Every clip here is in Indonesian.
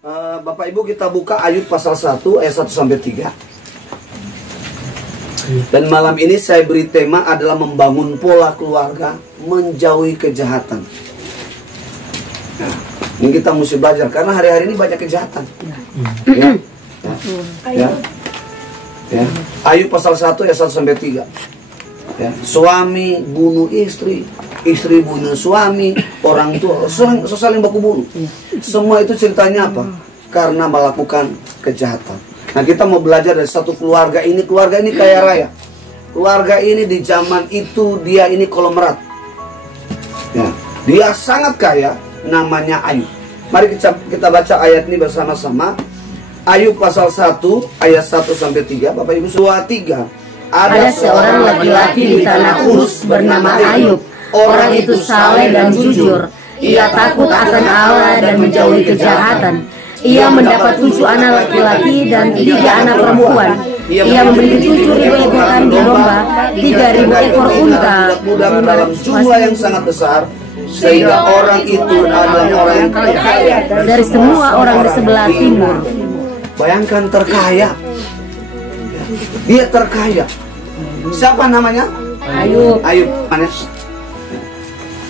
Bapak Ibu, kita buka Ayub pasal 1 ayat 1 sampai 3. Dan malam ini saya beri tema adalah membangun pola keluarga, menjauhi kejahatan. Nah, ini kita mesti belajar karena hari-hari ini banyak kejahatan. Ya. Ayub pasal 1 ayat 1 sampai 3. Ya. Suami bunuh istri, istri bunuh suami, orang tua saling baku bunuh. Semua itu ceritanya apa? Karena melakukan kejahatan. Nah, kita mau belajar dari satu keluarga ini. Keluarga ini kaya raya. Keluarga ini di zaman itu dia ini konglomerat. Ya, dia sangat kaya, namanya Ayub. Mari kita baca ayat ini bersama-sama. Ayub pasal 1 ayat 1 sampai 3. Bapak Ibu, 2, 3. Ada seorang laki-laki di tanah Uz bernama Ayub. Orang itu saleh dan jujur. Ia takut akan Allah dan menjauhi kejahatan. Ia mendapat 7 anak laki-laki dan 3 anak perempuan. Ia memiliki 7.000 ekor kambing domba, 3.000 ekor unta, budak dalam jumlah yang sangat besar, sehingga orang itu adalah orang yang kaya dari semua orang di sebelah timur. Bayangkan, terkaya. Dia terkaya. Siapa namanya? Ayub. Ayub.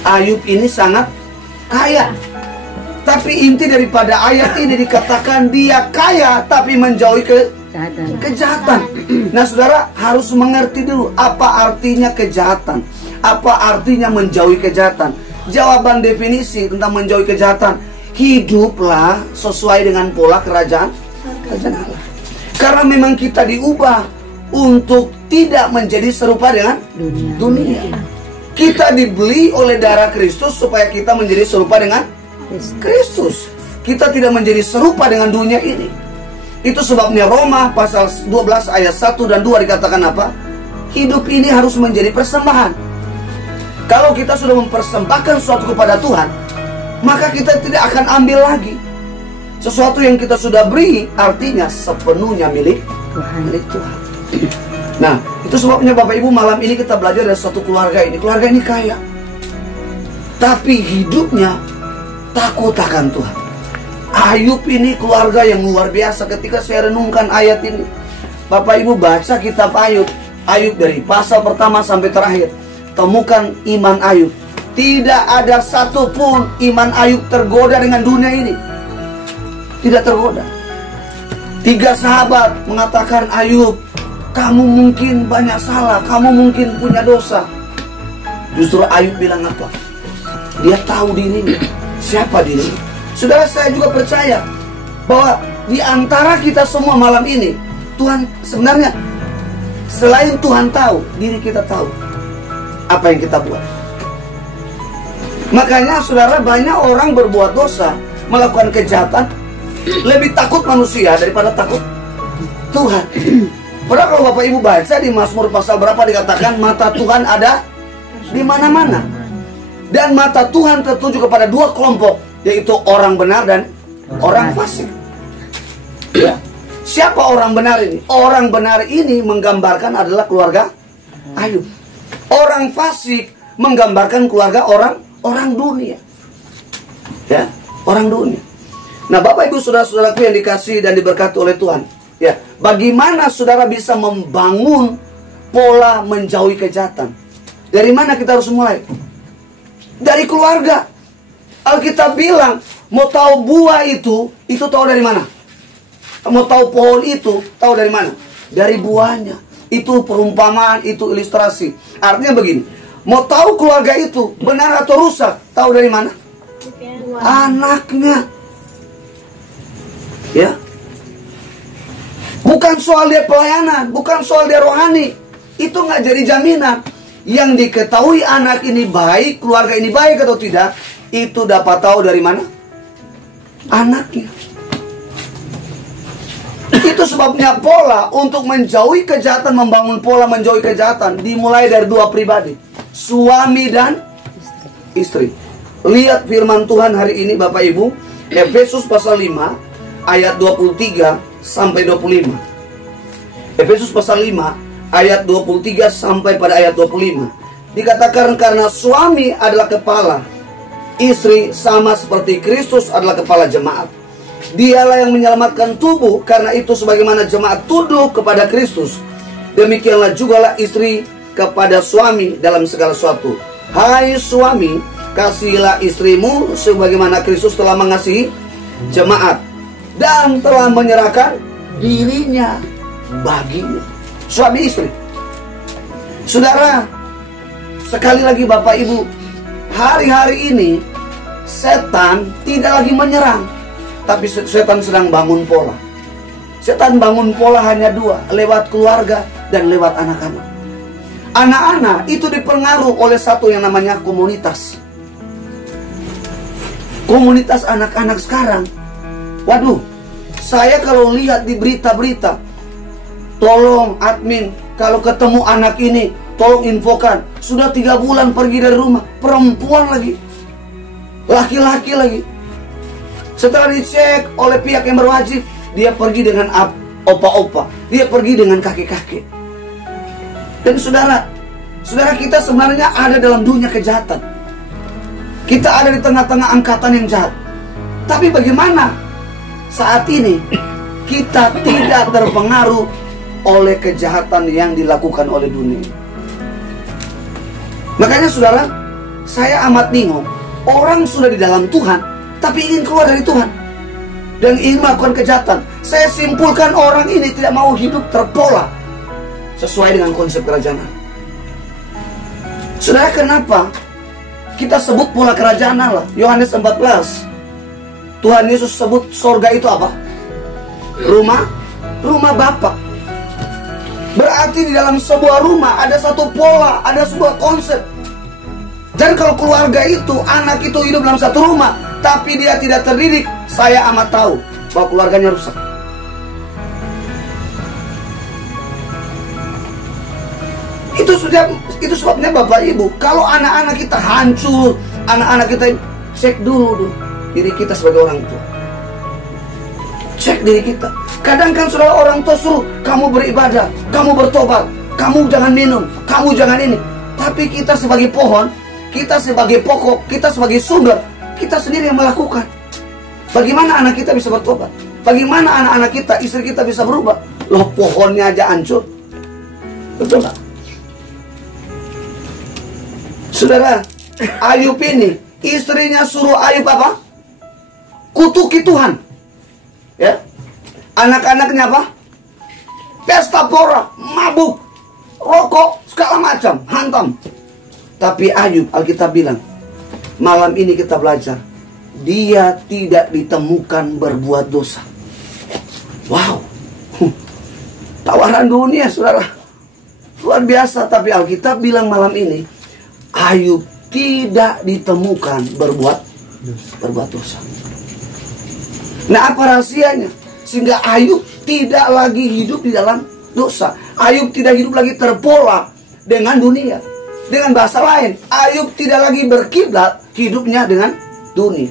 Ayub ini sangat kaya. Tapi inti daripada ayat ini dikatakan dia kaya tapi menjauhi kejahatan. Nah, saudara harus mengerti dulu apa artinya kejahatan. Apa artinya menjauhi kejahatan? Jawaban definisi tentang menjauhi kejahatan: hiduplah sesuai dengan pola kerajaan Allah. Karena memang kita diubah untuk tidak menjadi serupa dengan dunia. Kita dibeli oleh darah Kristus supaya kita menjadi serupa dengan Kristus. Kita tidak menjadi serupa dengan dunia ini. Itu sebabnya Roma pasal 12 ayat 1 dan 2 dikatakan apa? Hidup ini harus menjadi persembahan. Kalau kita sudah mempersembahkan sesuatu kepada Tuhan, maka kita tidak akan ambil lagi. Sesuatu yang kita sudah beri artinya sepenuhnya milik Tuhan. Nah, itu sebabnya Bapak Ibu, malam ini kita belajar dari satu keluarga ini. Keluarga ini kaya, tapi hidupnya takut akan Tuhan. Ayub ini keluarga yang luar biasa. Ketika saya renungkan ayat ini, Bapak Ibu baca kitab Ayub dari pasal pertama sampai terakhir, temukan iman Ayub. Tidak ada satupun iman Ayub tergoda dengan dunia ini. Tidak tergoda. 3 sahabat mengatakan, Ayub, kamu mungkin banyak salah, kamu mungkin punya dosa. Justru Ayub bilang apa? Dia tahu dirinya. Siapa dirinya? Saudara, saya juga percaya bahwa di antara kita semua malam ini, Tuhan sebenarnya, selain Tuhan tahu, diri kita tahu apa yang kita buat. Makanya saudara, banyak orang berbuat dosa, melakukan kejahatan, lebih takut manusia daripada takut Tuhan. Padahal kalau Bapak Ibu baca di Mazmur pasal berapa dikatakan mata Tuhan ada di mana-mana. Dan mata Tuhan tertuju kepada 2 kelompok, yaitu orang benar dan orang fasik. Ya. Siapa orang benar ini? Orang benar ini menggambarkan adalah keluarga Ayub. Orang fasik menggambarkan keluarga orang dunia. Ya, orang dunia. Nah, Bapak Ibu saudara-saudaraku yang dikasihi dan diberkati oleh Tuhan, ya, bagaimana saudara bisa membangun pola menjauhi kejahatan? Dari mana kita harus mulai? Dari keluarga. Alkitab bilang, mau tahu buah itu tahu dari mana? Mau tahu pohon itu, tahu dari mana? Dari buahnya. Itu perumpamaan, itu ilustrasi. Artinya begini, mau tahu keluarga itu benar atau rusak, tahu dari mana? Anaknya. Ya. Bukan soal dia pelayanan, bukan soal dia rohani. Itu nggak jadi jaminan. Yang diketahui anak ini baik, keluarga ini baik atau tidak, itu dapat tahu dari mana? Anaknya. Itu sebabnya pola untuk menjauhi kejahatan, membangun pola menjauhi kejahatan dimulai dari 2 pribadi, suami dan istri. Lihat firman Tuhan hari ini Bapak Ibu, Efesus pasal 5 ayat 23 sampai 25. Efesus pasal 5 ayat 23 sampai pada ayat 25. Dikatakan karena suami adalah kepala, istri sama seperti Kristus adalah kepala jemaat. Dialah yang menyelamatkan tubuh. Karena itu sebagaimana jemaat tunduk kepada Kristus, demikianlah jugalah istri kepada suami dalam segala sesuatu. Hai suami, kasihilah istrimu sebagaimana Kristus telah mengasihi jemaat dan telah menyerahkan dirinya baginya. Suami istri. Saudara, sekali lagi Bapak Ibu, hari-hari ini setan tidak lagi menyerang, tapi setan sedang bangun pola. Setan bangun pola hanya dua, lewat keluarga dan lewat anak-anak. Anak-anak itu dipengaruhi oleh satu yang namanya komunitas. Komunitas anak-anak sekarang, waduh, saya kalau lihat di berita-berita, tolong admin, kalau ketemu anak ini, tolong infokan. Sudah 3 bulan pergi dari rumah, perempuan lagi, laki-laki lagi. Setelah dicek oleh pihak yang berwajib, dia pergi dengan opa-opa, dia pergi dengan kakek-kakek. Dan saudara kita sebenarnya ada dalam dunia kejahatan. Kita ada di tengah-tengah angkatan yang jahat. Tapi bagaimana saat ini kita tidak terpengaruh oleh kejahatan yang dilakukan oleh dunia? Makanya saudara, saya amat bingung. Orang sudah di dalam Tuhan, tapi ingin keluar dari Tuhan dan ingin melakukan kejahatan. Saya simpulkan orang ini tidak mau hidup terpola sesuai dengan konsep kerajaan Allah. Saudara, kenapa kita sebut pola kerajaan Allah? Yohanes 14, Tuhan Yesus sebut sorga itu apa? Rumah Bapa. Berarti di dalam sebuah rumah ada satu pola, ada sebuah konsep. Dan kalau keluarga itu, anak itu hidup dalam satu rumah, tapi dia tidak terdidik, saya amat tahu bahwa keluarganya rusak. Itu sebabnya Bapak Ibu, kalau anak-anak kita hancur, anak-anak kita cek dulu diri kita sebagai orang tua. Cek diri kita. Kadang kan saudara, orang tua suruh kamu beribadah, kamu bertobat, kamu jangan minum, kamu jangan ini. Tapi kita sebagai pohon, kita sebagai pokok, kita sebagai sumber, kita sendiri yang melakukan. Bagaimana anak kita bisa bertobat? Bagaimana anak-anak kita, istri kita bisa berubah? Loh, pohonnya aja hancur. Betul tak? Saudara, Ayub ini, istrinya suruh Ayub apa? Kutuki Tuhan. Ya. Anak-anaknya apa? Pesta pora, mabuk, rokok, segala macam, hantam. Tapi Ayub, Alkitab bilang, malam ini kita belajar, dia tidak ditemukan berbuat dosa. Wow. Tawaran dunia, saudara, luar biasa. Tapi Alkitab bilang malam ini, Ayub tidak ditemukan berbuat dosa. Nah, apa rahasianya? Sehingga Ayub tidak lagi hidup di dalam dosa. Ayub tidak hidup lagi terpola dengan dunia. Dengan bahasa lain, Ayub tidak lagi berkiblat hidupnya dengan dunia.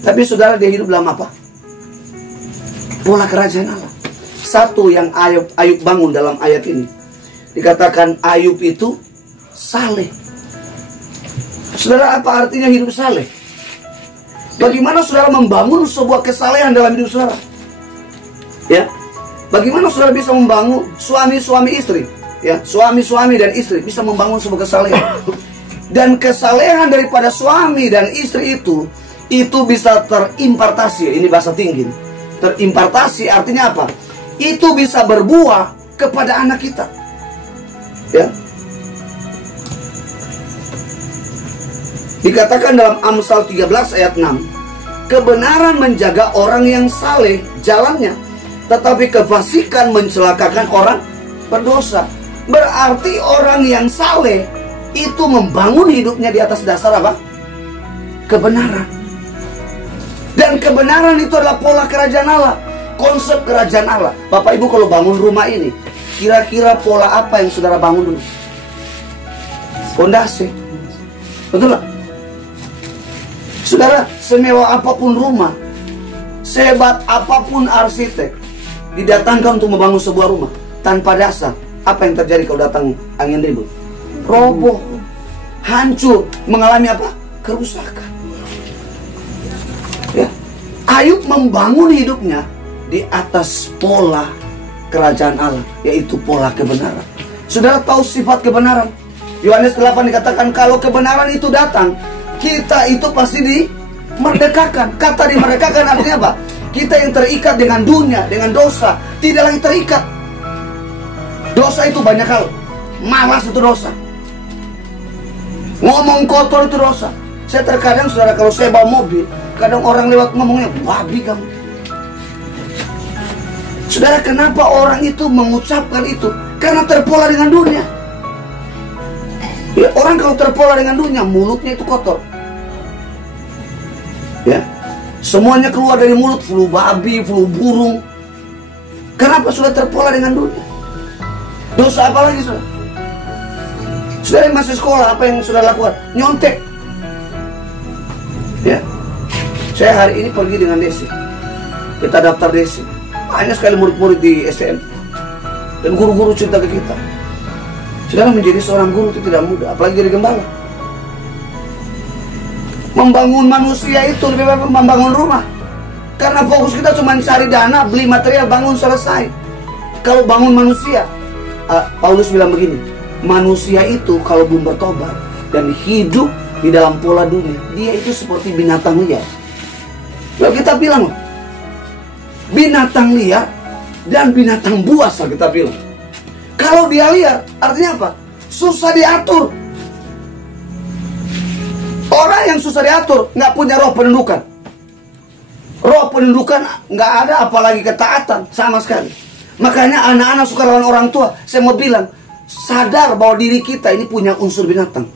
Tapi saudara, dia hidup dalam apa? Pola kerajaan Allah. Satu yang Ayub bangun dalam ayat ini, dikatakan Ayub itu saleh. Saudara, apa artinya hidup saleh? Bagaimana saudara membangun sebuah kesalehan dalam hidup saudara? Ya, bagaimana saudara bisa membangun suami-suami istri? Ya, suami-suami dan istri bisa membangun sebuah kesalehan. Dan kesalehan daripada suami dan istri itu bisa terimpartasi. Ini bahasa tinggi. Terimpartasi artinya apa? Itu bisa berbuah kepada anak kita. Ya. Dikatakan dalam Amsal 13 ayat 6, kebenaran menjaga orang yang saleh jalannya, tetapi kefasikan mencelakakan orang berdosa. Berarti orang yang saleh itu membangun hidupnya di atas dasar apa? Kebenaran. Dan kebenaran itu adalah pola kerajaan Allah, konsep kerajaan Allah. Bapak Ibu kalau bangun rumah ini, kira-kira pola apa yang saudara bangun dulu? Fondasi. Betul tak? Saudara, semewah apapun rumah, sehebat apapun arsitek, didatangkan untuk membangun sebuah rumah tanpa dasar, apa yang terjadi kalau datang angin ribut? Roboh, hancur, mengalami apa? Kerusakan. Ya. Ayub membangun hidupnya di atas pola kerajaan Allah, yaitu pola kebenaran. Saudara tahu sifat kebenaran? Yohanes 8 dikatakan kalau kebenaran itu datang, kita itu pasti dimerdekakan. Kata dimerdekakan artinya apa? Kita yang terikat dengan dunia, dengan dosa, tidak lagi terikat. Dosa itu banyak hal. Malas itu dosa. Ngomong kotor itu dosa. Saya terkadang, saudara, kalau saya bawa mobil, kadang orang lewat ngomongnya, babi kamu. Saudara, kenapa orang itu mengucapkan itu? Karena terpola dengan dunia. Ya, orang kalau terpola dengan dunia, mulutnya itu kotor. Ya, semuanya keluar dari mulut, flu babi, flu burung. Kenapa? Sudah terpola dengan dunia. Dosa apa lagi, saudara? Saudara yang masih sekolah, apa yang sudah lakukan? Nyontek. Ya, saya hari ini pergi dengan Desi. Kita daftar Desi. Banyak sekali murid-murid di STM. Dan guru-guru cerita ke kita. Saudara, menjadi seorang guru itu tidak mudah, apalagi jadi gembala. Membangun manusia itu lebih baik membangun rumah. Karena fokus kita cuma cari dana, beli material, bangun, selesai. Kalau bangun manusia, Paulus bilang begini, manusia itu kalau belum bertobat dan hidup di dalam pola dunia, dia itu seperti binatang liar. Lalu kita bilang, binatang liar dan binatang buas, kita bilang. Kalau dia liar, artinya apa? Susah diatur. Orang yang susah diatur, nggak punya roh penundukan. Roh penundukan nggak ada, apalagi ketaatan sama sekali. Makanya anak-anak suka lawan orang tua. Saya mau bilang, sadar bahwa diri kita ini punya unsur binatang.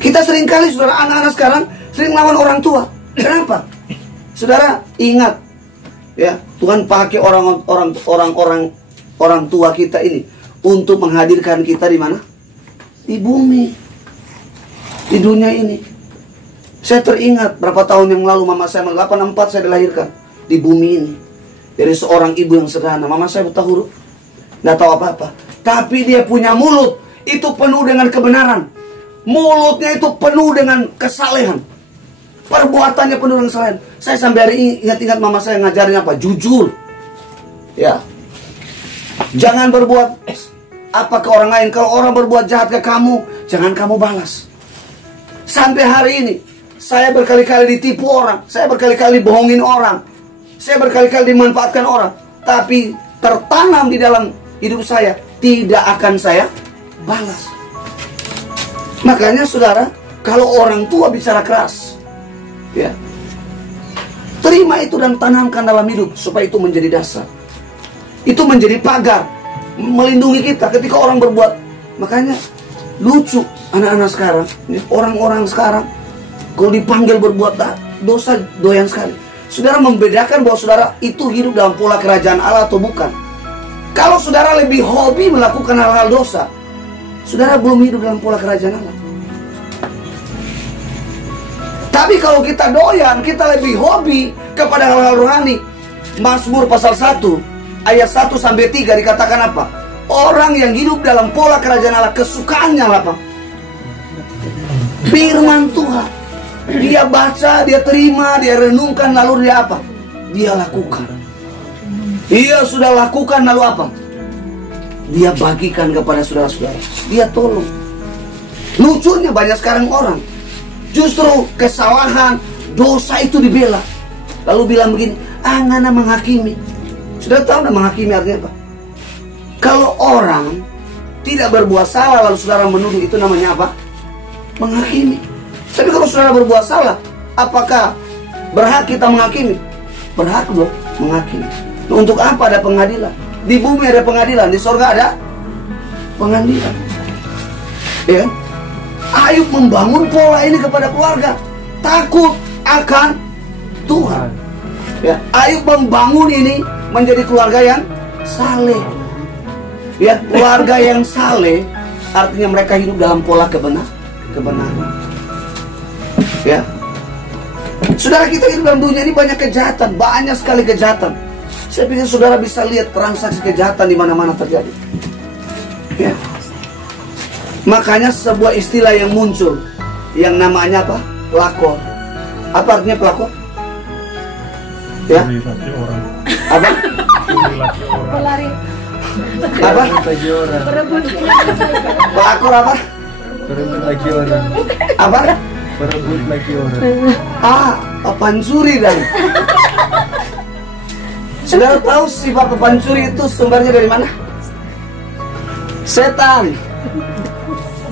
Kita seringkali, saudara, anak-anak sekarang sering lawan orang tua. Kenapa? Saudara, ingat, ya, Tuhan pakai orang tua kita ini untuk menghadirkan kita di mana? Di bumi, di dunia ini. Saya teringat berapa tahun yang lalu mama saya 84 saya dilahirkan di bumi ini dari seorang ibu yang sederhana. Mama saya buta huruf, nggak tahu apa-apa, tapi dia punya mulut itu penuh dengan kebenaran. Mulutnya itu penuh dengan kesalehan. Perbuatannya penuh dengan kesalehan. Saya sampai hari ini ingat-ingat mama saya ngajarin apa? Jujur. Ya. Jangan berbuat apa ke orang lain. Kalau orang berbuat jahat ke kamu, jangan kamu balas. Sampai hari ini saya berkali-kali ditipu orang, saya berkali-kali bohongin orang, saya berkali-kali dimanfaatkan orang, tapi tertanam di dalam hidup saya, tidak akan saya balas. Makanya, saudara, kalau orang tua bicara keras, ya, terima itu dan tanamkan dalam hidup supaya itu menjadi dasar. Itu menjadi pagar melindungi kita ketika orang berbuat. Makanya lucu anak-anak sekarang, orang-orang sekarang kalau dipanggil berbuat dosa, doyan sekali. Saudara, membedakan bahwa saudara itu hidup dalam pola kerajaan Allah atau bukan. Kalau saudara lebih hobi melakukan hal-hal dosa, saudara belum hidup dalam pola kerajaan Allah. Tapi kalau kita doyan, kita lebih hobi kepada hal-hal rohani. Mazmur pasal 1 ayat 1-3 dikatakan apa? Orang yang hidup dalam pola kerajaan Allah, kesukaannya apa? Firman Tuhan. Dia baca, dia terima, dia renungkan, lalu dia apa? Dia lakukan. Dia sudah lakukan, lalu apa? Dia bagikan kepada saudara-saudara. Dia tolong. Lucunya banyak sekarang orang justru kesalahan, dosa itu dibela. Lalu bilang begini, ngana menghakimi. Sudah tahu nggak menghakimi artinya apa? Kalau orang tidak berbuat salah lalu saudara menuduh, itu namanya apa? Menghakimi. Tapi kalau saudara berbuat salah, apakah berhak kita menghakimi? Berhak loh menghakimi. Nah, untuk apa ada pengadilan? Di bumi ada pengadilan, di surga ada pengadilan. Ya kan? Ayub membangun pola ini kepada keluarga, takut akan Tuhan. Ya, Ayub membangun ini menjadi keluarga yang saleh. Ya, keluarga yang saleh artinya mereka hidup dalam pola kebenaran. Ya, saudara, kita hidup dalam dunia ini banyak kejahatan, banyak sekali kejahatan. Saya pikir saudara bisa lihat transaksi kejahatan di mana-mana terjadi. Ya. Makanya sebuah istilah yang muncul yang namanya apa? Lakor. Apa artinya pelakor? Ya? Laki orang. Apa? Laki orang. Pelari. Apa? Laki orang. Berebut. Pelakor apa? Berebut laki orang. Apa? Berebut laki orang. Pencuri dan. Saudara tahu sifat pencuri itu sumbernya dari mana? Setan.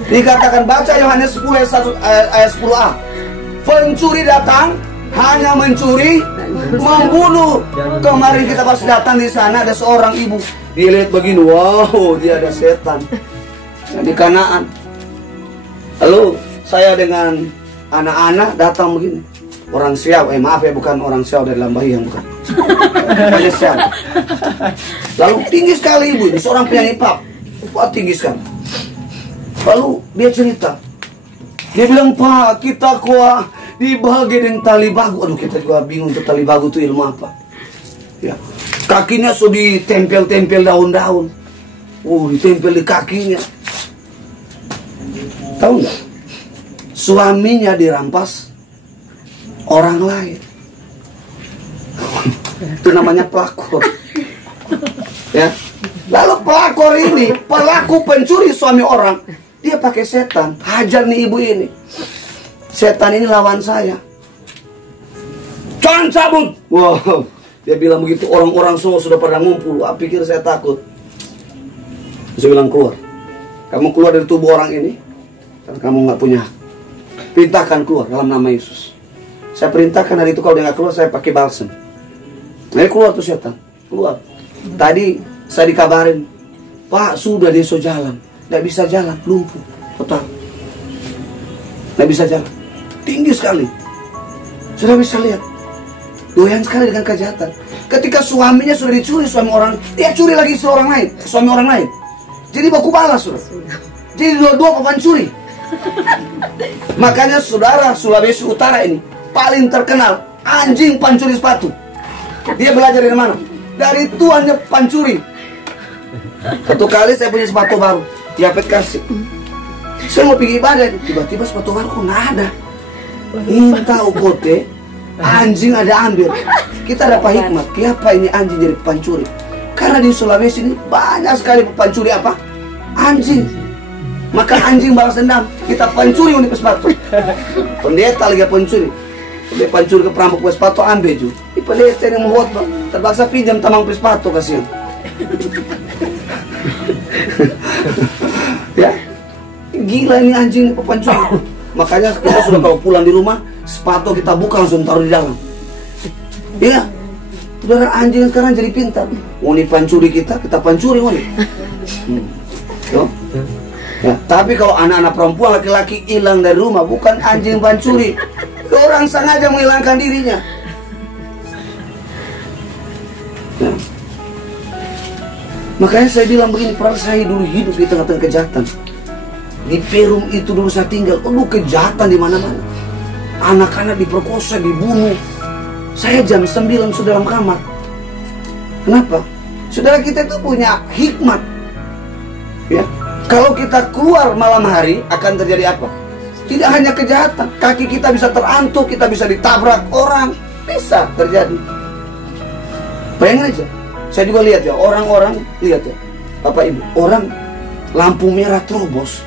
Dikatakan baca Yohanes 10 ayat 10a. Pencuri datang hanya mencuri, membunuh. Kemarin kita pas datang di sana ada seorang ibu. Dia lihat begini, wow, dia ada setan di Kanaan. Lalu saya dengan anak-anak datang begini. Orang Siau, maaf ya, bukan orang Siau dari Lambahi yang bukan. Banyak Siau. Lalu tinggi sekali ibu, ini seorang penyanyi pop. Wah, tinggi sekali. Lalu dia cerita. Dia bilang, Pak, kita kuah di bagian tali bagu. Aduh, kita juga bingung tuh tali bagu itu ilmu apa. Ya. Kakinya sudah ditempel-tempel daun-daun. Ditempel di kakinya. Tahu nggak? Suaminya dirampas orang lain. Itu namanya pelakor. Ya. Lalu pelakor ini, pelaku pencuri suami orang, dia pakai setan, hajar nih ibu ini. Setan ini lawan saya. Jangan cabut. Wow, dia bilang begitu, orang-orang semua sudah pada ngumpul. Pikir saya takut. Saya bilang keluar. Kamu keluar dari tubuh orang ini, karena kamu nggak punya hak. Perintahkan keluar dalam nama Yesus. Saya perintahkan hari itu kalau dia nggak keluar, saya pakai balsem. Nah, keluar tuh setan, keluar. Tadi saya dikabarin, Pak, sudah dia so jalan, nggak bisa jalan, lumpuh total, nggak bisa jalan, tinggi sekali. Sudah bisa lihat, doyan sekali dengan kejahatan. Ketika suaminya sudah dicuri suami orang, dia curi lagi suami orang lain. Jadi baku balas sudah. Jadi dua-dua pencuri. Makanya saudara, Sulawesi Utara ini paling terkenal anjing pencuri sepatu. Dia belajar dari mana? Dari tuannya pencuri. Satu kali saya punya sepatu baru, dia kasih. Saya mau pergi ibadah, tiba-tiba sepatu baru kok nggak ada. Minta ukote, anjing ada ambil. Kita dapat hikmat. Kenapa ini anjing jadi pencuri? Karena di Sulawesi ini banyak sekali pencuri apa? Anjing. Maka anjing balas dendam. Kita pencuri unit sepatu. Pendeta lagi pencuri. Dia pencuri ke perampok sepatu ambil juga. Ini pendeta yang mau terpaksa pinjam tamang sepatu kasihan. Ya, gila ini anjing pencuri. Makanya kita sudah kalau pulang di rumah, sepatu kita buka langsung taruh di dalam. Iya, saudara, anjing sekarang jadi pintar. Ini pencuri kita pencuri ini. Ya, tapi kalau anak-anak perempuan laki-laki hilang dari rumah, bukan anjing pencuri, orang sengaja menghilangkan dirinya. Ya. Makanya saya bilang begini, padahal saya dulu hidup di tengah-tengah kejahatan. Di Perum itu dulu saya tinggal, kejahatan di mana-mana. Anak-anak diperkosa, dibunuh. Saya jam 9 sudah dalam kamar. Kenapa? Saudara, kita itu punya hikmat. Ya, kalau kita keluar malam hari akan terjadi apa? Tidak hanya kejahatan, kaki kita bisa terantuk, kita bisa ditabrak orang, bisa terjadi. Bayangin aja. Saya juga lihat ya, orang-orang, lihat ya, Bapak Ibu, orang lampu merah terobos.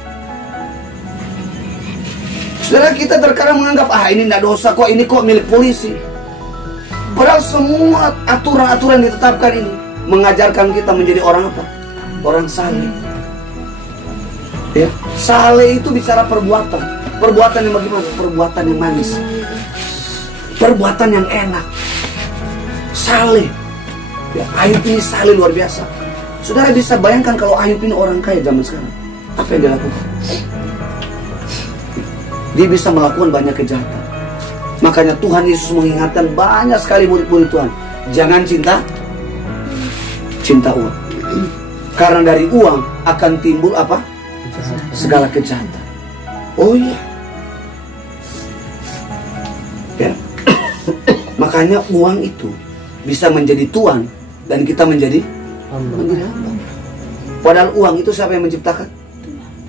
Saudara, kita terkadang menganggap, ini tidak dosa kok, ini kok milik polisi. Padahal semua aturan-aturan ditetapkan ini mengajarkan kita menjadi orang apa? Orang saleh. Ya, saleh itu bicara perbuatan. Perbuatan yang bagaimana? Perbuatan yang manis. Perbuatan yang enak. Saleh. Ya, Ayub ini saleh luar biasa. Saudara bisa bayangkan kalau Ayub ini orang kaya zaman sekarang, apa yang dia lakukan? Dia bisa melakukan banyak kejahatan. Makanya Tuhan Yesus mengingatkan banyak sekali murid-murid Tuhan, jangan cinta uang. Karena dari uang akan timbul apa? Segala kejahatan. Oh iya. Ya. Makanya uang itu bisa menjadi tuan dan kita menjadi hamba. Padahal uang itu siapa yang menciptakan?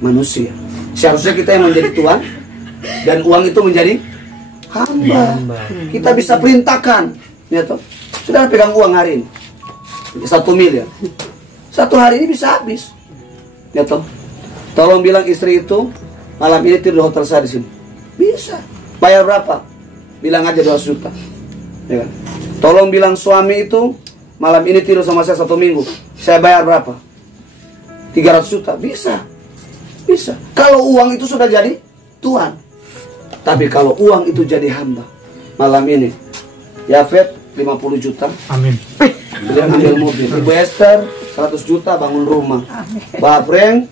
Manusia. Seharusnya kita yang menjadi tuan dan uang itu menjadi hamba. Kita bisa perintahkan, ya toh. Sudah pegang uang hari ini 1 miliar. 1 hari ini bisa habis, ya toh. Tolong bilang istri itu malam ini tidur di hotel saya di sini. Bisa. Bayar berapa? Bilang aja 2 juta. Ya kan? Tolong bilang suami itu malam ini tidur sama saya 1 minggu. Saya bayar berapa? 300 juta. Bisa. Bisa. Kalau uang itu sudah jadi Tuhan. Tapi kalau uang itu jadi hamba, malam ini Yafet 50 juta. Amin. Dia ambil mobil. Ibu Esther 100 juta bangun rumah. Pak Frank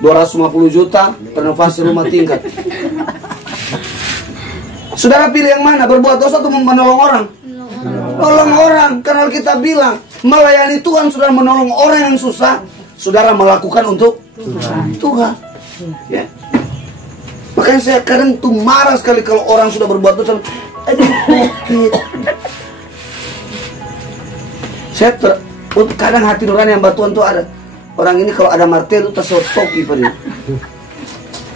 250 juta renovasi rumah tingkat. Saudara pilih yang mana? Berbuat dosa atau menolong orang? Nolong orang. Karena kita bilang melayani Tuhan, saudara menolong orang yang susah, saudara melakukan untuk Tuhan. Ya. Makanya saya kadang tuh marah sekali kalau orang sudah berbuat dosa. Aduh, sakit. Saya kadang hati nurani yang batuan tuh ada. Orang ini kalau ada martel itu tersotoki pada dia.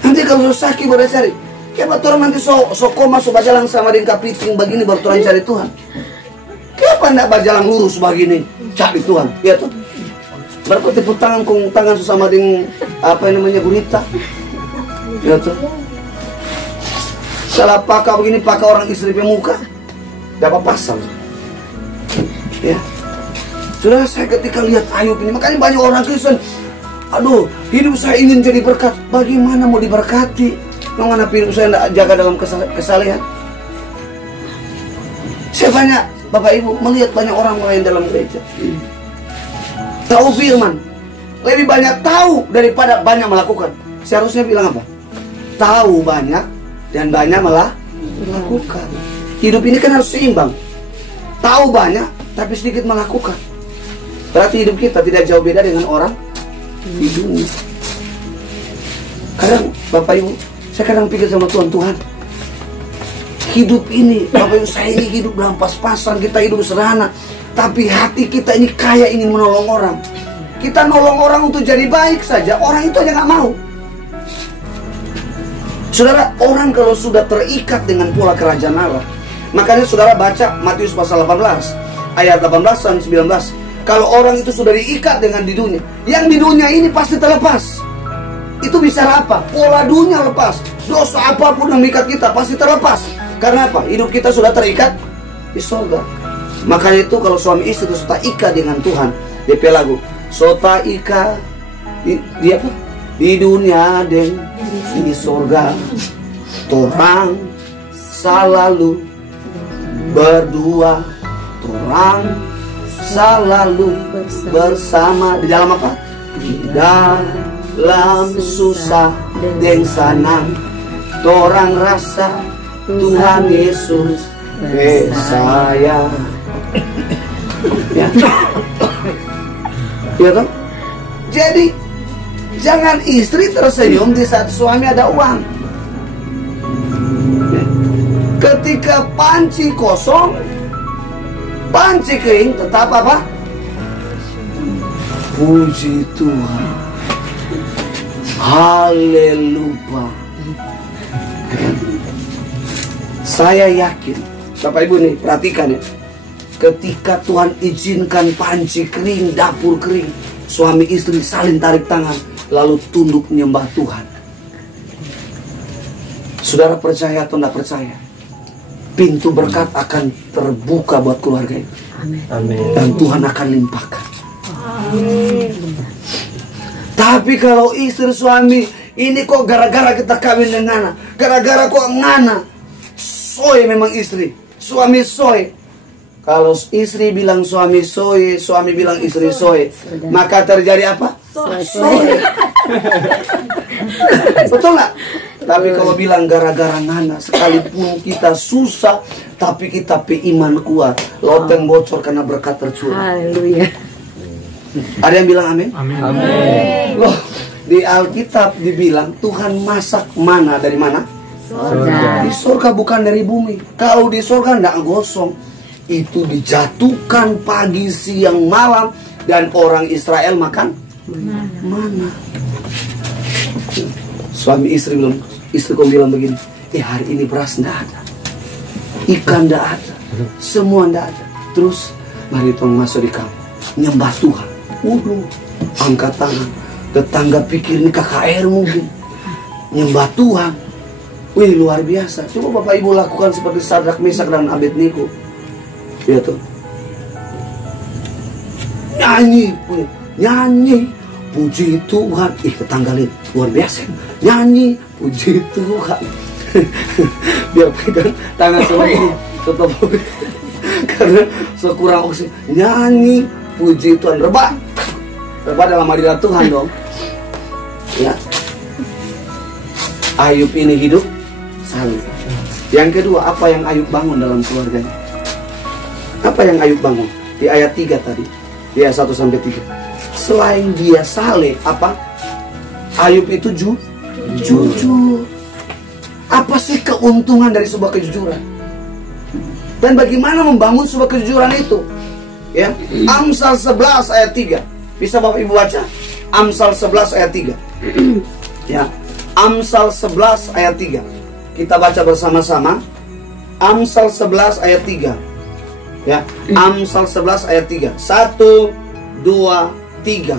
Nanti kalau sakit boleh cari. Ya batuan nanti koma bajalan sama dengan kapiting begini batuan cari Tuhan. Kenapa enggak bajalan lurus begini cari Tuhan? Ya tuh. Bertepuk tangan kong tangan sama dengan apa yang namanya gurita. Ya tuh. Salah pakai begini pakai orang istri pemuka. Dapat pasal. Ya. Sudah saya ketika lihat Ayub ini, makanya banyak orang Kristen, aduh, hidup saya ingin jadi berkat. Bagaimana mau diberkati? Mengapa hidup saya tidak jaga dalam kesalehan? Saya banyak, Bapak Ibu, melihat banyak orang lain dalam gereja. Tahu firman, lebih banyak tahu daripada banyak melakukan. Seharusnya bilang apa? Tahu banyak dan banyak melakukan. Hidup ini kan harus seimbang. Tahu banyak tapi sedikit melakukan. Berarti hidup kita tidak jauh beda dengan orang di dunia. Kadang Bapak Ibu, saya kadang pikir sama Tuhan, hidup ini, Bapak Ibu, saya ini hidup dalam pas-pasan, kita hidup sederhana, tapi hati kita ini kaya ingin menolong orang. Kita nolong orang untuk jadi baik saja, orang itu aja nggak mau. Saudara, orang kalau sudah terikat dengan pola kerajaan Allah, makanya saudara baca Matius pasal 18 ayat 18 dan 19. Kalau orang itu sudah diikat dengan di dunia, yang di dunia ini pasti terlepas. Itu bisa apa? Pola dunia lepas. Dosa apapun yang mengikat kita pasti terlepas. Karena apa? Hidup kita sudah terikat di surga. Makanya itu kalau suami istri itu sudah ikat dengan Tuhan, DP lagu Sota ika di apa? Di dunia dan di surga. Torang selalu berdua, torang selalu bersama. Di dalam apa? Di dalam susah dan senang, torang rasa Tuhan Yesus saya. Ya. Ya kan? Jadi jangan istri tersenyum di saat suami ada uang. Ketika panci kosong, panci kering, tetap apa? Puji Tuhan. Haleluya. Saya yakin, Bapak Ibu nih, perhatikan ya. Ketika Tuhan izinkan panci kering, dapur kering, suami istri saling tarik tangan, lalu tunduk menyembah Tuhan. Saudara percaya atau tidak percaya, pintu berkat akan terbuka buat keluarga itu. Amin. Dan Tuhan akan limpahkan. Amin. Tapi kalau istri suami ini kok gara-gara kita kawin dengan Ngana, gara-gara kok Ngana soy, memang istri, suami soy. Kalau istri bilang suami soy, suami bilang istri soy, maka terjadi apa? Soy. Betul nggak? Tapi kalau bilang gara-gara Ngana, sekalipun kita susah, tapi kita iman kuat, loteng bocor karena berkat tercurah. Haleluya. Ada yang bilang amin? Amin. Amin. Loh, di Alkitab dibilang Tuhan masak mana dari mana? Surga. Di surga, bukan dari bumi. Kalau di surga enggak gosong. Itu dijatuhkan pagi, siang, malam, dan orang Israel makan mana? Suami istri bilang begini, hari ini beras enggak ada, ikan enggak ada, semua enggak ada. Terus mari tong masuk di kampung, nyembah Tuhan. Angkat tangan. Tetangga pikir ini KKR mungkin. Nyembah Tuhan. Wih, luar biasa. Coba Bapak Ibu lakukan seperti Sadrak, Mesak, dan Abednego. Ya tuh. Nyanyi, puji Tuhan. Tetangga lihat, luar biasa. Nyanyi, puji Tuhan. Biar pegang tangan semua ini tetap karena sekurang oksigen. Nyanyi, puji Tuhan. Rebah dalam hadirat Tuhan dong. Ya. Ayub ini hidup saleh. Yang kedua, apa yang Ayub bangun dalam keluarganya? Apa yang Ayub bangun? Di ayat 3 tadi. Di ayat 1 sampai 3. Selain dia saleh, apa? Ayub itu jujur. Apa sih keuntungan dari sebuah kejujuran? Dan bagaimana membangun sebuah kejujuran itu? Ya, Amsal 11 ayat 3. Bisa Bapak Ibu baca? Amsal 11 ayat 3. Ya, Amsal 11 ayat 3. Kita baca bersama-sama. Amsal 11 ayat 3. Ya, Amsal 11 ayat 3. 1, 2, 3.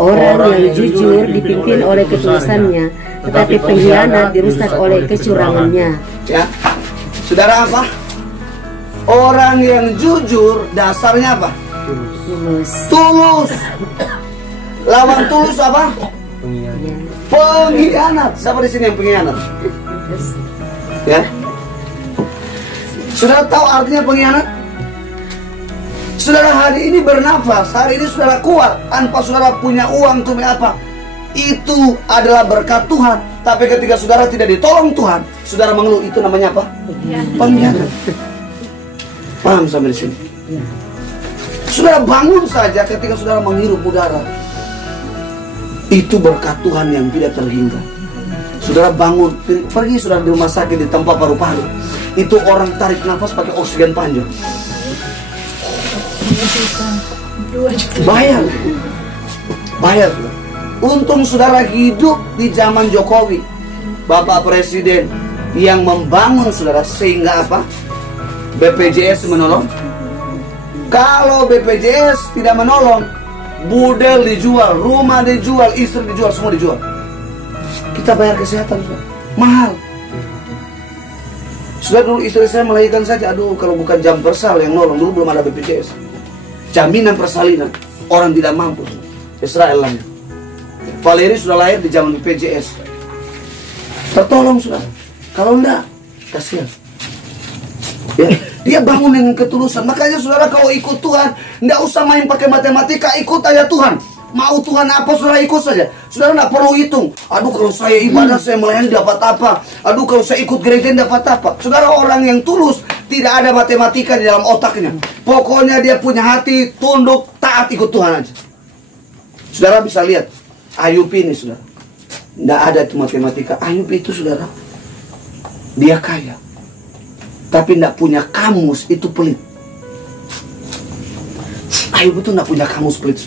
Orang yang jujur dipimpin oleh ketulusannya, tetapi pengkhianat dirusak oleh kecurangannya. Ya, saudara, apa? Orang yang jujur dasarnya apa? Tulus. Lawan tulus apa? Pengkhianat. Siapa di sini yang pengkhianat? Ya. Saudara tahu artinya pengkhianat? Saudara hari ini bernafas, hari ini saudara kuat tanpa saudara punya uang untuk apa? Itu adalah berkat Tuhan. Tapi ketika saudara tidak ditolong Tuhan, saudara mengeluh, itu namanya apa? Pengkhianat. Paham sampai di sini? Saudara bangun saja ketika saudara menghirup udara. Itu berkat Tuhan yang tidak terhingga. Saudara bangun, pergi saudara di rumah sakit di tempat paru-paru. Itu orang tarik nafas pakai oksigen panjang. Bayar. Saudara. Untung saudara hidup di zaman Jokowi, Bapak Presiden, yang membangun saudara sehingga apa? BPJS menolong. Kalau BPJS tidak menolong, budel dijual, rumah dijual, istri dijual, semua dijual. Kita bayar kesehatan, mahal. Sudah dulu istri saya melahirkan saja, aduh kalau bukan jam persal yang nolong, dulu belum ada BPJS. Jaminan persalinan, orang tidak mampu. Israel lahir. Valeri sudah lahir di zaman BPJS. Tertolong sudah. Kalau enggak, kasihan. Ya, dia bangun dengan ketulusan. Makanya saudara kalau ikut Tuhan, enggak usah main pakai matematika, ikut aja Tuhan. Mau Tuhan apa, saudara ikut saja. Saudara enggak perlu hitung. Aduh kalau saya ibadah, saya melayani dapat apa. Aduh kalau saya ikut gereja dapat apa. Saudara, orang yang tulus tidak ada matematika di dalam otaknya. Pokoknya dia punya hati tunduk, taat, ikut Tuhan aja. Saudara bisa lihat Ayub ini, saudara. Enggak ada itu matematika. Ayub itu, saudara, dia kaya, tapi tidak punya kamus, itu pelit. Ayub itu tidak punya kamus, pelit.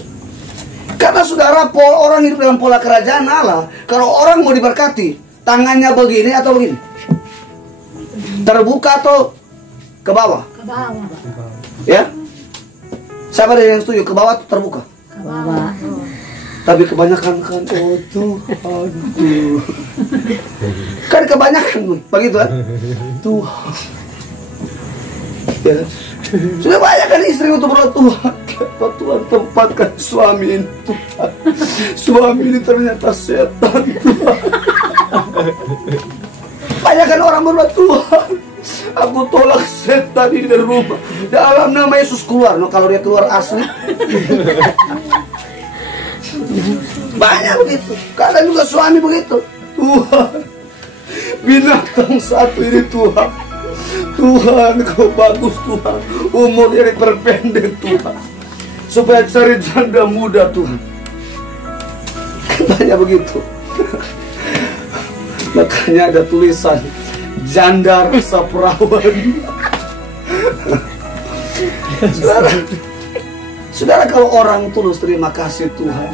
Karena saudara, orang hidup dalam pola kerajaan Allah. Kalau orang mau diberkati, tangannya begini atau begini? Terbuka atau ke bawah? Ke bawah. Ya? Siapa yang setuju? Ke bawah atau terbuka? Ke bawah. Tapi kebanyakan kan, oh Tuhan, kan kebanyakan begitu kan? Tuhan. Ya. Sudah banyak kan istri untuk berdoa, Tuhan tempatkan suami ini, Tuhan. Suami ini ternyata setan, Tuhan. Banyak kan orang berdoa, Tuhan, aku tolak setan ini dari rumah. Dalam nama Yesus keluar. No, kalau dia keluar asli. Banyak begitu. Kadang juga suami begitu. Tuhan, binatang satu ini, Tuhan. Tuhan, kau bagus, Tuhan. Umurnya diperpendek, Tuhan, supaya cari janda muda, Tuhan. Banyak begitu. Makanya ada tulisan janda rasa perawan. Saudara, kalau orang tulus terima kasih Tuhan.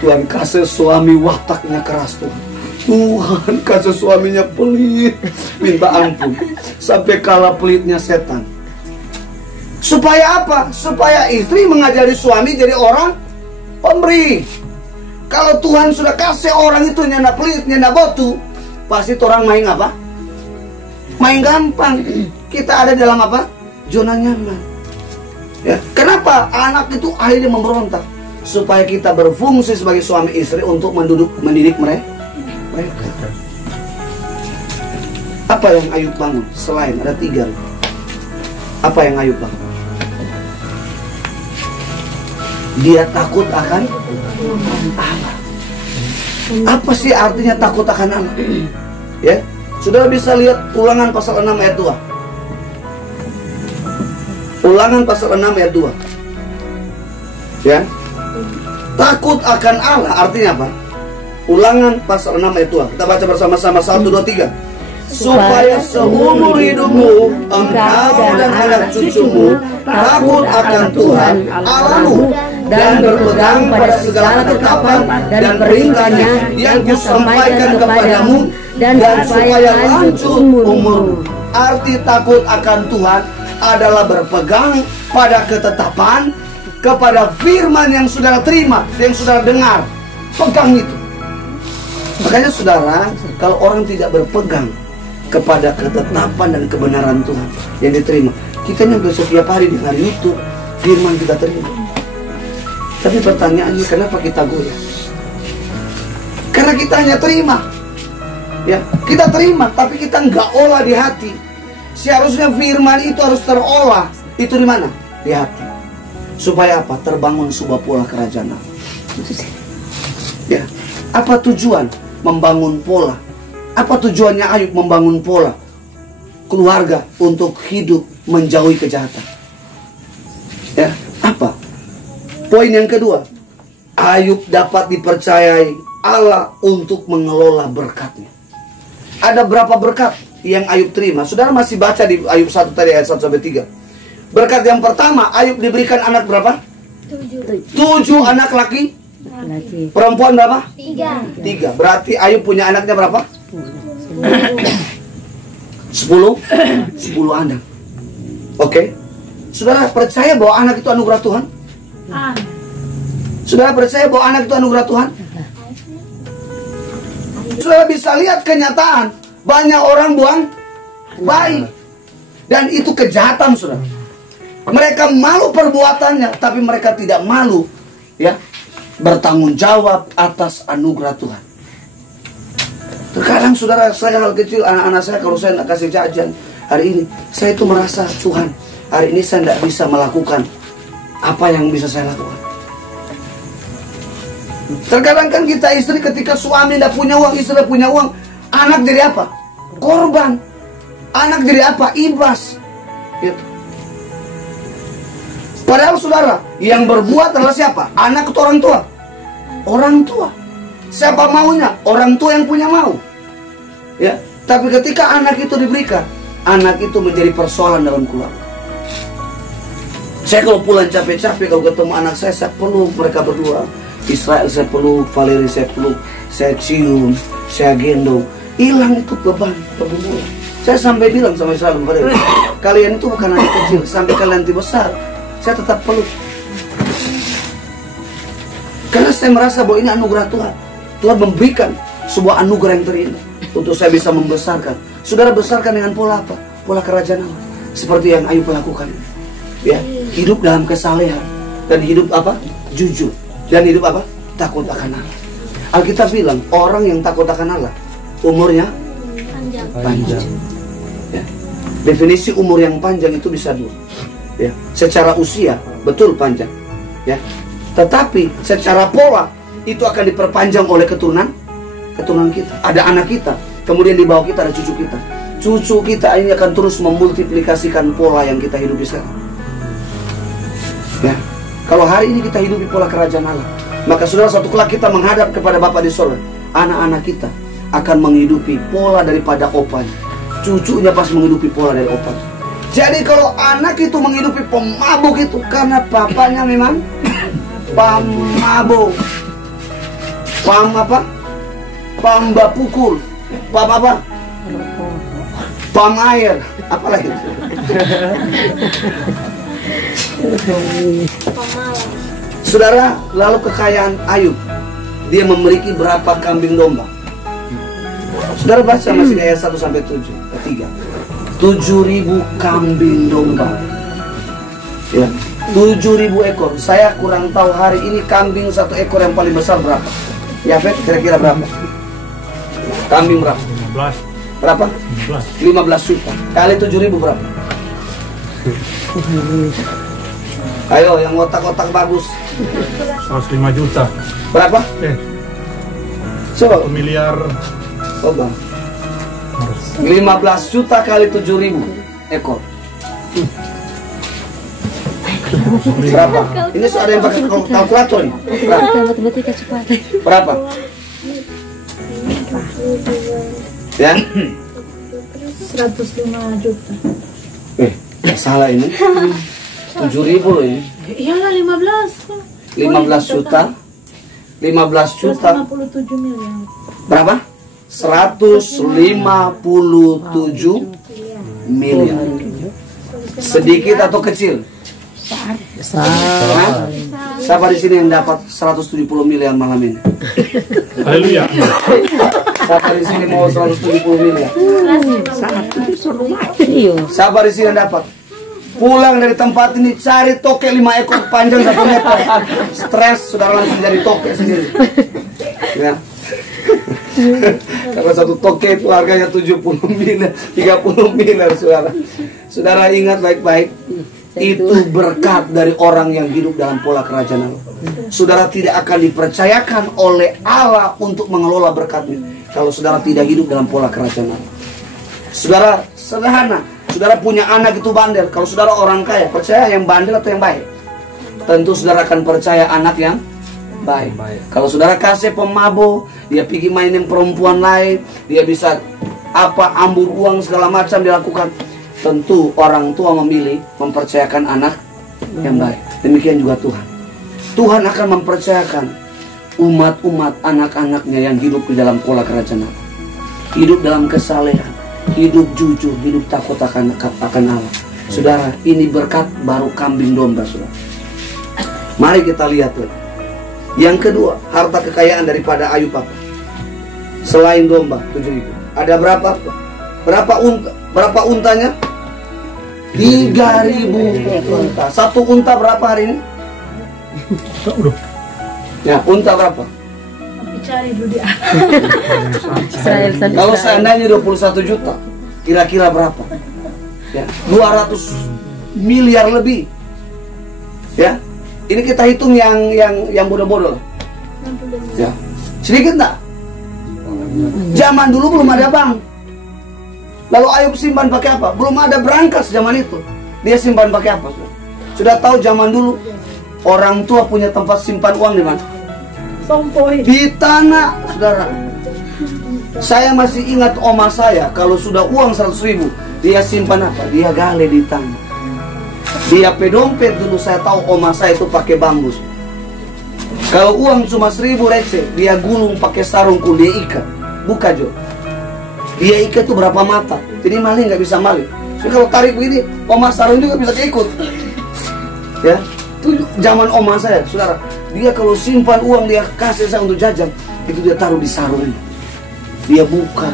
Tuhan kasih suami wataknya keras, Tuhan. Tuhan kasih suaminya pelit, minta ampun, sampai kalah pelitnya setan. Supaya apa? Supaya istri mengajari suami jadi orang pemberi. Kalau Tuhan sudah kasih orang itu nyanda pelit, nyanda botu, pasti orang main apa? Main gampang. Kita ada dalam apa? Zona nyaman. Ya, kenapa anak itu akhirnya memberontak? Supaya kita berfungsi sebagai suami istri untuk mendidik mereka. Apa yang Ayub bangun? Selain ada 3. Apa yang Ayub bangun? Dia takut akan Allah. Apa sih artinya takut akan Allah? Ya, saudara bisa lihat Ulangan pasal 6 ayat 2. Ulangan pasal 6 ayat 2. Ya, takut akan Allah artinya apa? Ulangan pasal 6 ayat 2. Kita baca bersama-sama 1, 2, 3. Supaya seumur hidupmu engkau dan anak cucumu takut akan Tuhan Allahmu dan berpegang pada segala ketetapan dan perintahnya yang kusampaikan kepadamu, dan supaya lanjut umurmu. Arti takut akan Tuhan adalah berpegang pada ketetapan, kepada firman yang saudara terima, yang saudara dengar. Pegang itu. Makanya saudara, kalau orang tidak berpegang kepada ketetapan dan kebenaran Tuhan yang diterima, kita nyampe setiap hari dengar YouTube, firman kita terima. Tapi pertanyaannya, kenapa kita goyah? Karena kita hanya terima. Ya, kita terima, tapi kita nggak olah di hati. Seharusnya firman itu harus terolah. Itu di mana? Di hati. Supaya apa? Terbangun sebuah pola kerajaan Allah. Ya, apa tujuan membangun pola? Apa tujuannya Ayub membangun pola keluarga untuk hidup menjauhi kejahatan? Ya, apa? Poin yang kedua, Ayub dapat dipercayai Allah untuk mengelola berkatnya. Ada berapa berkat yang Ayub terima? Saudara masih baca di Ayub 1 tadi ayat 1 sampai 3. Berkat yang pertama, Ayub diberikan anak berapa? 7 anak laki. Perempuan berapa? 3. Berarti Ayub punya anaknya berapa? 10 anak. Oke. Saudara percaya bahwa anak itu anugerah Tuhan? Saudara percaya bahwa anak itu anugerah Tuhan? Saudara bisa lihat kenyataan, banyak orang buang bayi, dan itu kejahatan, saudara. Mereka malu perbuatannya, tapi mereka tidak malu, ya, bertanggung jawab atas anugerah Tuhan. Terkadang saudara, saya hal kecil, anak-anak saya kalau saya tidak kasih jajan hari ini, saya itu merasa, Tuhan, hari ini saya tidak bisa melakukan apa yang bisa saya lakukan. Terkadang kan kita istri, ketika suami tidak punya uang, istri tidak punya uang, anak jadi apa? Korban. Anak jadi apa? Ibas. Gitu. Padahal saudara, yang berbuat adalah siapa? Anak atau orang tua? Orang tua. Siapa maunya? Orang tua yang punya mau. Ya, tapi ketika anak itu diberikan, anak itu menjadi persoalan dalam keluarga. Saya kalau pulang capek-capek, kalau ketemu anak saya peluk mereka berdua. Israel saya peluk, Valeri saya peluk, saya cium, saya gendong. Hilang itu beban pergumulan. Saya sampai bilang sama Israel dan Valeri, kalian itu bukan anak kecil, sampai kalian nanti besar, saya tetap peluk. Karena saya merasa bahwa ini anugerah Tuhan. Tuhan memberikan sebuah anugerah yang terindah untuk saya bisa membesarkan. Saudara besarkan dengan pola apa? Pola kerajaan Allah. Seperti yang Ayub lakukan. Ya, hidup dalam kesalehan dan hidup apa? Jujur. Dan hidup apa? Takut akan Allah. Alkitab bilang orang yang takut akan Allah umurnya panjang. Ya. Definisi umur yang panjang itu bisa 2. Ya, secara usia betul panjang. Ya. Tetapi secara pola itu akan diperpanjang oleh keturunan kita. Ada anak kita, kemudian di bawah kita ada cucu kita. Cucu kita ini akan terus memultiplikasikan pola yang kita hidupi sekarang. Ya. Kalau hari ini kita hidupi pola kerajaan Allah, maka saudara, satu kelak kita menghadap kepada Bapa di sorga. Anak-anak kita akan menghidupi pola daripada opanya. Cucunya pasti menghidupi pola dari opanya. Jadi kalau anak itu menghidupi pemabuk itu karena papanya memang pemabuk. pam pukul, pam apa? Pam air, apa lagi? Saudara, lalu kekayaan Ayub, dia memiliki berapa kambing domba? Saudara baca masih ayat 1 sampai 7, 3. 7.000 kambing domba. Ya, 7.000 ekor. Saya kurang tahu hari ini kambing satu ekor yang paling besar berapa? Ya, Fet, kira-kira berapa? Kambing berapa? 15. Berapa? 15 juta. Kali 7.000 berapa? Ayo, yang otak-otak bagus. 105 juta. Berapa? Coba. 1 miliar. Oh, Bang. 15 juta kali 7.000 ekor. Berapa? Ini ada yang pakai kalkulator nih. Berapa? Ya? 105 juta. Salah ini. 7.000 loh ini. Iyalah 15. 15 juta. 15 juta. 157 miliar. Berapa? 157 miliar. Sedikit atau kecil? Hah? Siapa di sini yang dapat 170 miliar malam ini? Haleluya. Siapa di sini mau 170 miliar? Siapa di sini yang dapat? Pulang dari tempat ini cari tokek 5 ekor panjang 1 meter. Stres, saudara langsung jadi tokek sendiri. Ya. Karena satu tokek itu harganya 70 miliar, 30 miliar, saudara. Saudara ingat baik-baik, itu berkat dari orang yang hidup dalam pola kerajaan Allah. Saudara tidak akan dipercayakan oleh Allah untuk mengelola berkatnya kalau saudara tidak hidup dalam pola kerajaan Allah. Saudara sederhana, saudara punya anak itu bandel. Kalau saudara orang kaya, percaya yang bandel atau yang baik? Tentu saudara akan percaya anak yang baik. Kalau saudara kasih pemabuk, dia pergi mainin perempuan lain, dia bisa ambur uang segala macam dilakukan. Tentu orang tua memilih mempercayakan anak yang baik. Demikian juga Tuhan. Tuhan akan mempercayakan umat-umat anak-anaknya yang hidup di dalam pola kerajaan Allah. Hidup dalam kesalehan, hidup jujur, hidup takut akan Allah. Saudara, ini berkat baru kambing domba, saudara. Mari kita lihat lagi. Yang kedua, harta kekayaan daripada Ayub apa? Selain domba 7.000, ada berapa? Berapa untanya? 3.000 unta. Satu unta berapa hari ini? Ya, unta berapa? Cari dulu dia. Kalau seandainya 21 juta, kira-kira berapa? Ya, 200 miliar lebih. Ya. Ini kita hitung yang bodoh-bodoh. Ya. Sedikit enggak? Zaman dulu belum ada bank. Lalu Ayub simpan pakai apa? Belum ada brankas zaman itu. Dia simpan pakai apa? Sudah tahu zaman dulu orang tua punya tempat simpan uang di mana? Sompoi. Di tanah, saudara. Saya masih ingat oma saya, kalau sudah uang 100.000, dia simpan apa? Dia gali di tanah. Dia pedompet dulu saya tahu oma saya itu pakai bambu. Kalau uang cuma 1.000 receh, dia gulung pakai sarungku, dia ikat. Buka Jo. Dia ikat tuh berapa mata, jadi maling nggak bisa maling. Jadi kalau tarik begini, oma sarung juga bisa keikut. Ya, itu zaman oma saya, saudara. Dia kalau simpan uang, dia kasih saya untuk jajan, itu dia taruh di sarung. Dia buka.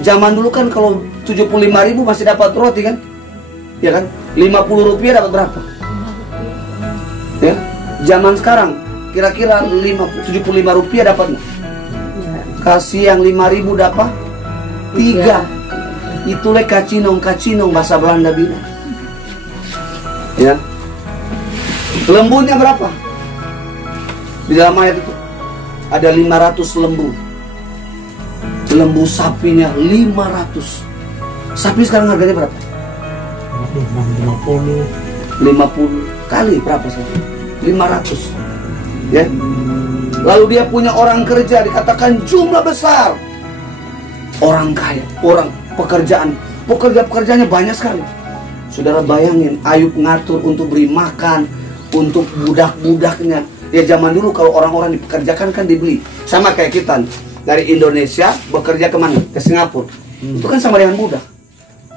Zaman dulu kan kalau 75.000 masih dapat roti kan? Ya kan? 50 rupiah dapat berapa? Ya, zaman sekarang kira-kira 75 rupiah dapat. Kasih yang 5.000 dapat 3. Itulah kacinong bahasa Belanda bilang. Ya. Lembunya berapa? Di dalam ayat itu ada 500 lembu. Lembu sapinya 500. Sapi sekarang harganya berapa? 50 kali berapa sapi? 500. Ya. Lalu dia punya orang kerja, dikatakan jumlah besar. Orang kaya, orang pekerjaannya banyak sekali. Saudara bayangin, Ayub ngatur untuk beri makan untuk budak-budaknya. Ya zaman dulu kalau orang-orang dipekerjakan kan dibeli. Sama kayak kita nih. dari Indonesia bekerja kemana? Ke Singapura. Itu kan sama dengan budak.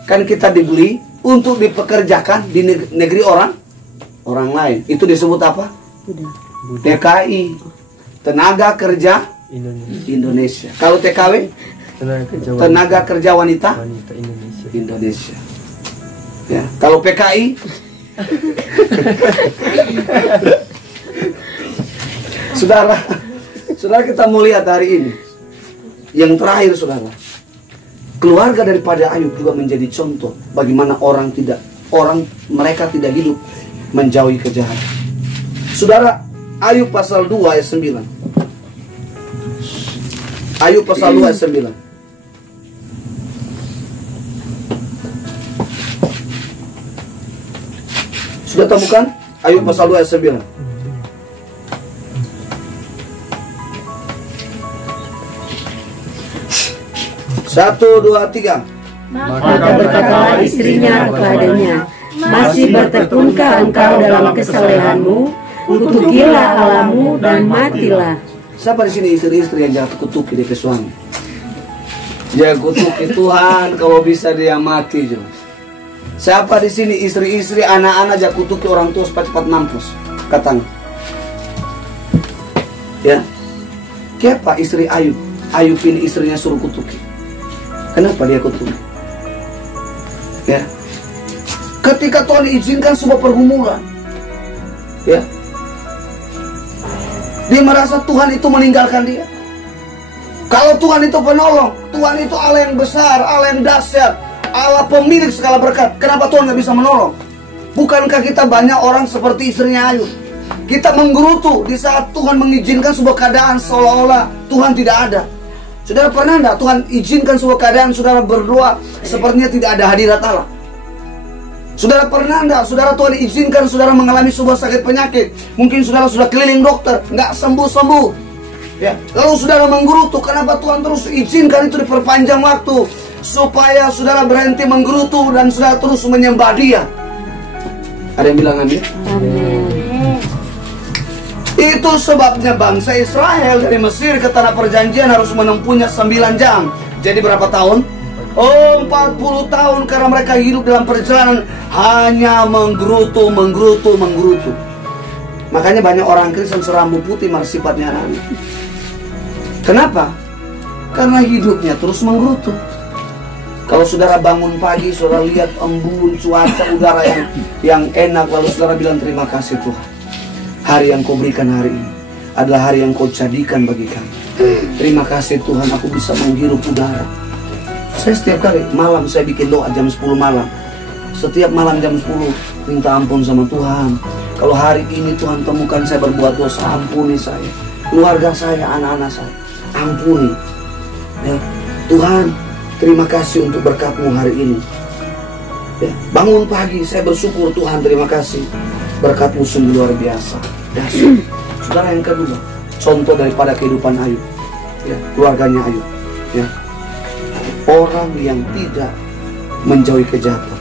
Kan kita dibeli untuk dipekerjakan di negeri orang lain. Itu disebut apa? TKI, tenaga kerja Indonesia. Kalau TKW, tenaga kerja wanita Indonesia. Ya, kalau PKI, saudara, kita mau lihat hari ini. Yang terakhir, saudara, keluarga daripada Ayub juga menjadi contoh bagaimana mereka tidak hidup menjauhi kejahatan. Saudara, Ayub pasal 2 ayat 9. Ayub pasal 2 ayat 9. Sudah temukan? Ayub pasal 2 ayat 9. Satu, dua, tiga. Maka berkatalah istrinya kepadanya, masih bertekunkah engkau dalam kesalehanmu? Kutukilah Allahmu dan matilah. Siapa di sini istri-istri yang jangan kutuki dia ke suami? Dia kutuki Tuhan, kalau bisa dia mati juga. Siapa di sini istri-istri, anak-anak jangan kutuki orang tua supaya cepat mampus? Katanya. Ya. Kenapa istri Ayub? Ayub ini istrinya suruh kutuki. Kenapa dia kutuki? Ya. Ketika Tuhan izinkan sebuah pergumulan, ya, dia merasa Tuhan itu meninggalkan dia. Kalau Tuhan itu penolong, Tuhan itu Allah yang besar, Allah yang dahsyat, Allah pemilik segala berkat. Kenapa Tuhan nggak bisa menolong? Bukankah kita banyak orang seperti istrinya Ayub? Kita menggerutu di saat Tuhan mengizinkan sebuah keadaan seolah-olah Tuhan tidak ada. Saudara pernah enggak Tuhan izinkan sebuah keadaan saudara berdoa sepertinya tidak ada hadirat Allah? Saudara pernah enggak saudara Tuhan izinkan saudara mengalami sebuah sakit penyakit? Mungkin saudara sudah keliling dokter, enggak sembuh-sembuh. Ya, lalu saudara menggerutu, kenapa Tuhan terus izinkan itu diperpanjang waktu? Supaya saudara berhenti menggerutu dan saudara terus menyembah Dia. Ada yang bilang amin? Itu sebabnya bangsa Israel dari Mesir ke tanah perjanjian harus menempuhnya 9 jam. Jadi berapa tahun? 40 tahun karena mereka hidup dalam perjalanan hanya menggerutu. Makanya banyak orang Kristen serambut putih malah sifatnya aneh. Kenapa? Karena hidupnya terus menggerutu. Kalau saudara bangun pagi, saudara lihat embun, cuaca udara yang enak, lalu saudara bilang terima kasih Tuhan. Hari yang kau berikan hari ini adalah hari yang kau jadikan bagi kami. Terima kasih Tuhan, aku bisa menghirup udara. Saya setiap kali malam saya bikin doa jam 10 malam. Setiap malam jam 10 minta ampun sama Tuhan. Kalau hari ini Tuhan temukan saya berbuat dosa, ampuni saya. Keluarga saya, anak-anak saya, ampuni. Ya, Tuhan, terima kasih untuk berkat-Mu hari ini. Ya, bangun pagi saya bersyukur Tuhan, terima kasih. Berkat-Mu sungguh luar biasa. Dahsyat. Saudara yang kedua, contoh daripada kehidupan Ayub. Ya, keluarganya Ayub. Ya. Orang yang tidak menjauhi kejahatan.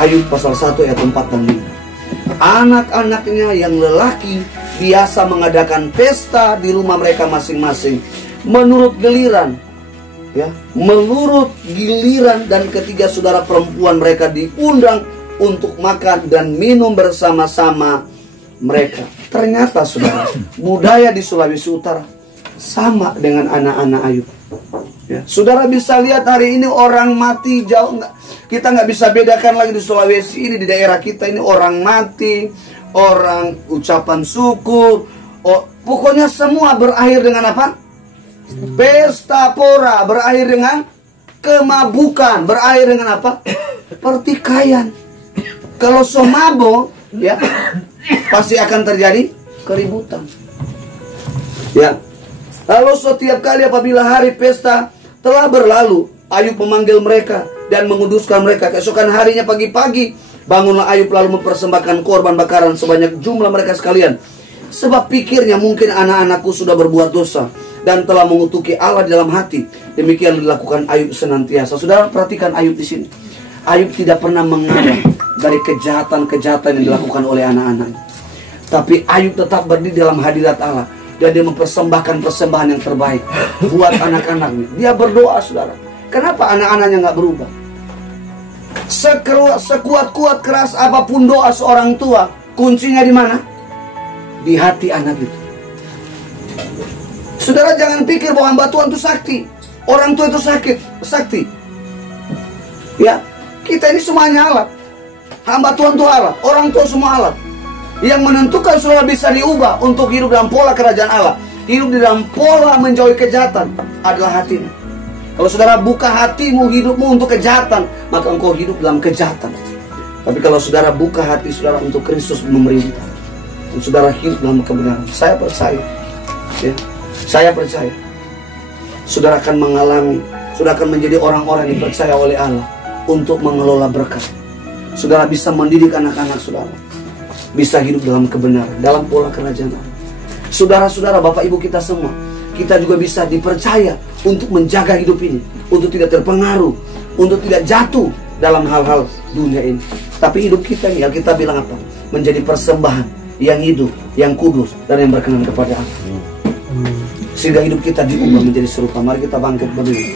Ayub pasal 1 ayat 4 dan 5. Anak-anaknya yang lelaki biasa mengadakan pesta di rumah mereka masing-masing menurut giliran. Ya, menurut giliran, dan ketiga saudara perempuan mereka diundang untuk makan dan minum bersama-sama mereka. Ternyata saudara, budaya di Sulawesi Utara sama dengan anak-anak Ayub. Ya, saudara bisa lihat hari ini orang mati jauh enggak. Kita nggak bisa bedakan lagi di Sulawesi ini, di daerah kita ini orang mati, orang ucapan syukur, pokoknya semua berakhir dengan apa? Pesta pora, berakhir dengan kemabukan, berakhir dengan apa? Pertikaian. Kalau somabo, ya, pasti akan terjadi keributan. Ya. Lalu setiap kali apabila hari pesta telah berlalu, Ayub memanggil mereka dan menguduskan mereka. Keesokan harinya pagi-pagi, bangunlah Ayub lalu mempersembahkan korban bakaran sebanyak jumlah mereka sekalian. Sebab pikirnya mungkin anak-anakku sudah berbuat dosa dan telah mengutuki Allah dalam hati. Demikian dilakukan Ayub senantiasa. Saudara perhatikan Ayub di sini. Ayub tidak pernah mengalah dari kejahatan-kejahatan yang dilakukan oleh anak-anaknya. Tapi Ayub tetap berdiri dalam hadirat Allah. Dan dia mempersembahkan persembahan yang terbaik buat anak-anaknya. Dia berdoa, saudara. Kenapa anak-anaknya nggak berubah? Sekuat-kuat keras apapun doa seorang tua, kuncinya di mana? Di hati anak itu. Saudara jangan pikir bahwa hamba Tuhan itu sakti. Orang tua itu sakti. Ya, kita ini semuanya alat. Hamba Tuhan itu alat, orang tua semua alat. Yang menentukan saudara bisa diubah untuk hidup dalam pola kerajaan Allah, hidup di dalam pola menjauhi kejahatan adalah hatimu. Kalau saudara buka hatimu, hidupmu untuk kejahatan, maka engkau hidup dalam kejahatan. Tapi kalau saudara buka hati saudara untuk Kristus memerintah, dan saudara hidup dalam kebenaran, saya percaya, ya, saya percaya, saudara akan mengalami, saudara akan menjadi orang-orang yang dipercaya oleh Allah untuk mengelola berkat. Saudara bisa mendidik anak-anak saudara, bisa hidup dalam kebenaran, dalam pola kerajaan Allah. Saudara-saudara, Bapak Ibu kita semua, kita juga bisa dipercaya untuk menjaga hidup ini, untuk tidak terpengaruh, untuk tidak jatuh dalam hal-hal dunia ini. Tapi hidup kita ini, Alkitab bilang apa? Menjadi persembahan yang hidup, yang kudus, dan yang berkenan kepada Allah. Sehingga hidup kita diubah menjadi serupa. Mari kita bangkit berdiri.